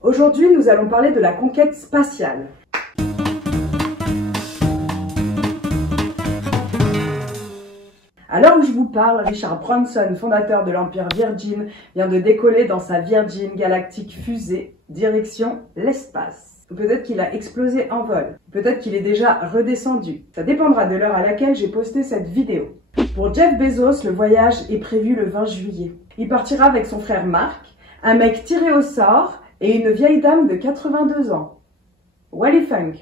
Aujourd'hui, nous allons parler de la conquête spatiale. À l'heure où je vous parle, Richard Branson, fondateur de l'empire Virgin, vient de décoller dans sa Virgin Galactic fusée, direction l'espace. Peut-être qu'il a explosé en vol, peut-être qu'il est déjà redescendu. Ça dépendra de l'heure à laquelle j'ai posté cette vidéo. Pour Jeff Bezos, le voyage est prévu le 20 juillet. Il partira avec son frère Mark, un mec tiré au sort et une vieille dame de 82 ans. Wally Funk.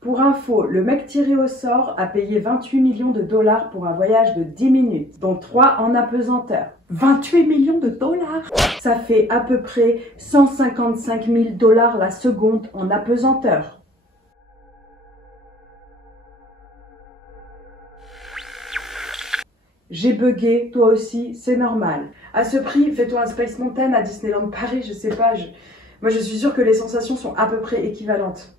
Pour info, le mec tiré au sort a payé 28 millions de dollars pour un voyage de 10 minutes, dont 3 en apesanteur. 28 millions de dollars! Ça fait à peu près 155 000 dollars la seconde en apesanteur. J'ai bugué, toi aussi, c'est normal. À ce prix, fais-toi un Space Mountain à Disneyland Paris, je sais pas. Moi, je suis sûre que les sensations sont à peu près équivalentes.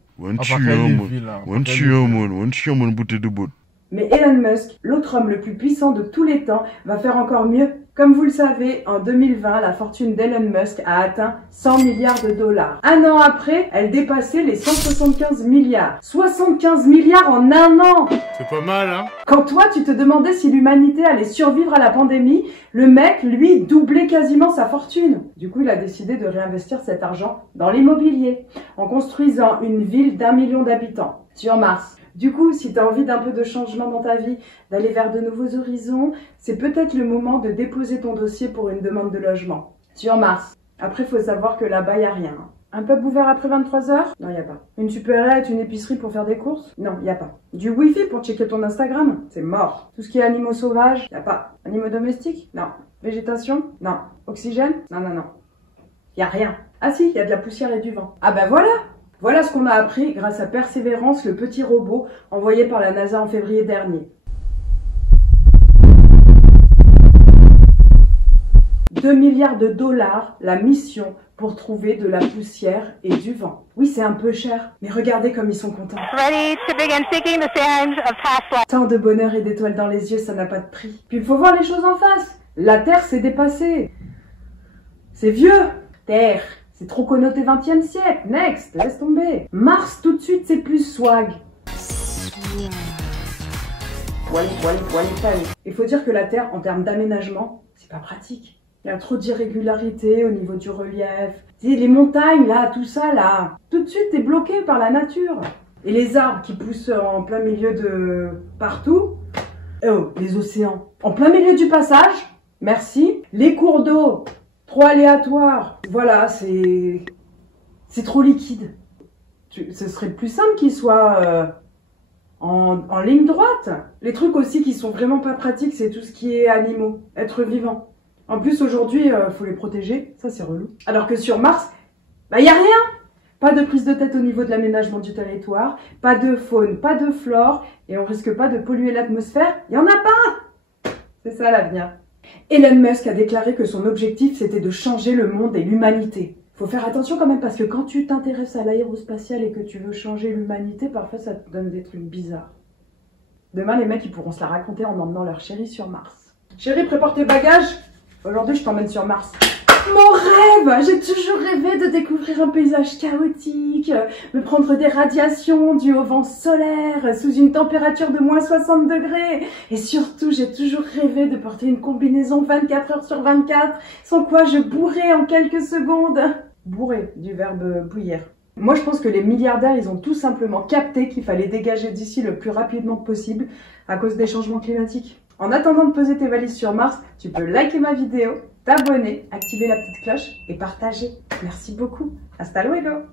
Mais Elon Musk, l'autre homme le plus puissant de tous les temps, va faire encore mieux. Comme vous le savez, en 2020, la fortune d'Elon Musk a atteint 100 milliards de dollars. Un an après, elle dépassait les 175 milliards. 75 milliards en un an! C'est pas mal, hein? Quand toi, tu te demandais si l'humanité allait survivre à la pandémie, le mec, lui, doublait quasiment sa fortune. Du coup, il a décidé de réinvestir cet argent dans l'immobilier, en construisant une ville d'1 million d'habitants, sur Mars. Du coup, si tu as envie d'un peu de changement dans ta vie, d'aller vers de nouveaux horizons, c'est peut-être le moment de déposer ton dossier pour une demande de logement. Sur Mars. Après, faut savoir que là-bas, il n'y a rien. Un pub ouvert après 23 h? Non, il n'y a pas. Une supérette, une épicerie pour faire des courses? Non, il n'y a pas. Du Wi-Fi pour checker ton Instagram? C'est mort. Tout ce qui est animaux sauvages? Il n'y a pas. Animaux domestiques? Non. Végétation? Non. Oxygène? Non, non, non. Il n'y a rien. Ah si, il y a de la poussière et du vent. Ah bah voilà! Voilà ce qu'on a appris grâce à Persévérance, le petit robot envoyé par la NASA en février dernier. 2 milliards de dollars la mission pour trouver de la poussière et du vent. Oui, c'est un peu cher, mais regardez comme ils sont contents. Tant de bonheur et d'étoiles dans les yeux, ça n'a pas de prix. Puis il faut voir les choses en face. La Terre s'est dépassée. C'est vieux. Terre. C'est trop connoté 20e siècle. Next, laisse tomber. Mars, tout de suite, c'est plus swag. Il faut dire que la Terre, en termes d'aménagement, c'est pas pratique. Il y a trop d'irrégularités au niveau du relief. Les montagnes, là, tout ça, là. Tout de suite, t'es bloqué par la nature. Et les arbres qui poussent en plein milieu de partout. Oh, les océans. En plein milieu du passage. Merci. Les cours d'eau. Trop aléatoire. Voilà, c'est trop liquide. Ce serait plus simple qu'il soit en ligne droite. Les trucs aussi qui sont vraiment pas pratiques, c'est tout ce qui est animaux, êtres vivants. En plus, aujourd'hui, faut les protéger. Ça, c'est relou. Alors que sur Mars, bah, y a rien. Pas de prise de tête au niveau de l'aménagement du territoire, pas de faune, pas de flore, et on risque pas de polluer l'atmosphère. Y en a pas. C'est ça l'avenir. Elon Musk a déclaré que son objectif c'était de changer le monde et l'humanité. Faut faire attention quand même parce que quand tu t'intéresses à l'aérospatial et que tu veux changer l'humanité, parfois ça te donne des trucs bizarres. Demain les mecs ils pourront se la raconter en emmenant leur chérie sur Mars. Chérie, prépare tes bagages. Aujourd'hui je t'emmène sur Mars. Mon rêve! J'ai toujours rêvé de découvrir un paysage chaotique, me prendre des radiations dues au vent solaire sous une température de moins 60 degrés. Et surtout, j'ai toujours rêvé de porter une combinaison 24 heures sur 24, sans quoi je bourrais en quelques secondes. Bourrer, du verbe bouillir. Moi, je pense que les milliardaires, ils ont tout simplement capté qu'il fallait dégager d'ici le plus rapidement possible à cause des changements climatiques. En attendant de poser tes valises sur Mars, tu peux liker ma vidéo, t'abonner, activer la petite cloche et partager. Merci beaucoup. Hasta luego.